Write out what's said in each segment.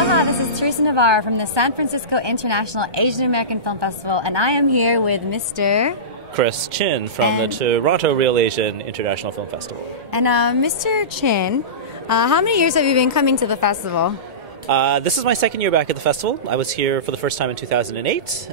Aloha, this is Theresa Navarro from the San Francisco International Asian American Film Festival, and I am here with Mr. Chris Chin from the Toronto Real Asian International Film Festival. And Mr. Chin, how many years have you been coming to the festival? This is my second year back at the festival. I was here for the first time in 2008.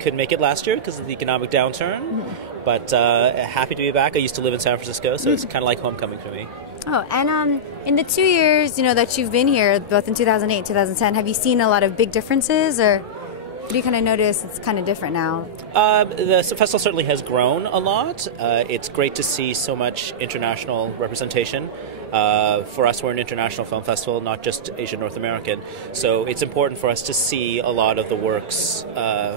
Couldn't make it last year because of the economic downturn, but happy to be back. I used to live in San Francisco, so it's kind of like homecoming for me. Oh, and in the 2 years, that you've been here, both in 2008 and 2010, have you seen a lot of big differences, or do you kind of notice it's kind of different now? The festival certainly has grown a lot. It's great to see so much international representation. For us, we're an international film festival, not just Asian North American. So it's important for us to see a lot of the works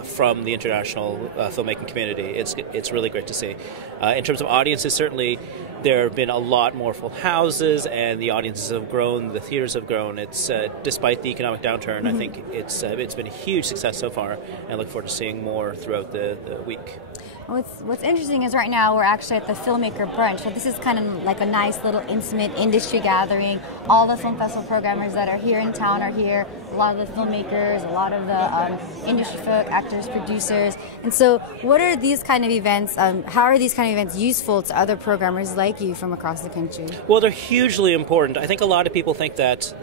from the international filmmaking community. It's really great to see. In terms of audiences, certainly there have been a lot more full houses, and the audiences have grown, the theaters have grown. It's despite the economic downturn, I think it's been a huge success so far, and I look forward to seeing more throughout the week. What's interesting is right now we're actually at the Filmmaker Brunch. So this is kind of like a nice little intimate industry gathering. All the film festival programmers that are here in town are here. A lot of the filmmakers, a lot of the industry folk, actors, producers. And so what are these kind of events, how are these kind of events useful to other programmers like you from across the country? Well, they're hugely important. I think a lot of people think that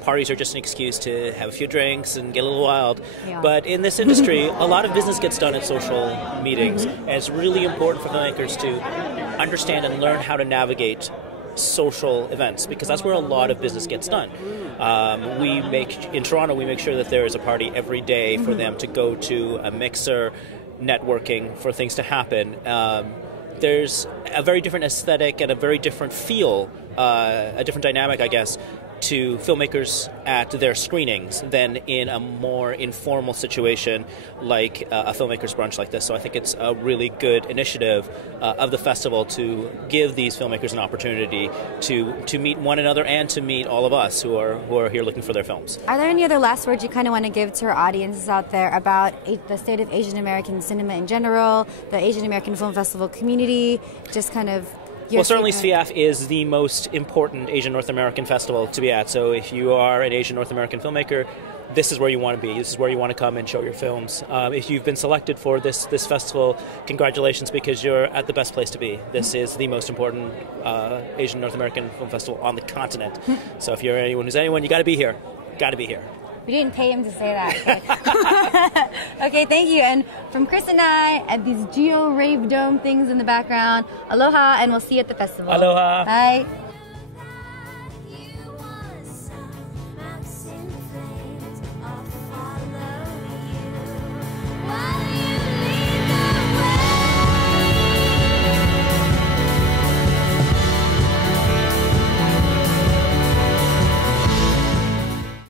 parties are just an excuse to have a few drinks and get a little wild. Yeah. But in this industry, a lot of business gets done at social meetings. And it's really important for filmmakers to understand and learn how to navigate social events, because that's where a lot of business gets done. In Toronto, we make sure that there is a party every day for them to go to, a mixer, networking, for things to happen. There's a very different aesthetic and a very different feel, a different dynamic, I guess, to filmmakers at their screenings than in a more informal situation like a filmmakers brunch like this. So I think it's a really good initiative of the festival to give these filmmakers an opportunity to meet one another and to meet all of us who are here looking for their films. Are there any other last words you kind of want to give to our audiences out there about the state of Asian American cinema in general, the Asian American Film Festival community, just kind of... Well, certainly SFIAAFF is the most important Asian North American festival to be at. So if you are an Asian North American filmmaker, this is where you want to be. This is where you want to come and show your films. If you've been selected for this festival, congratulations, because you're at the best place to be. This is the most important Asian North American film festival on the continent. So if you're anyone who's anyone, you got to be here. Got to be here. We didn't pay him to say that. Okay, thank you. And from Chris and I, at these Geo Rave Dome things in the background, aloha, and we'll see you at the festival. Aloha. Bye.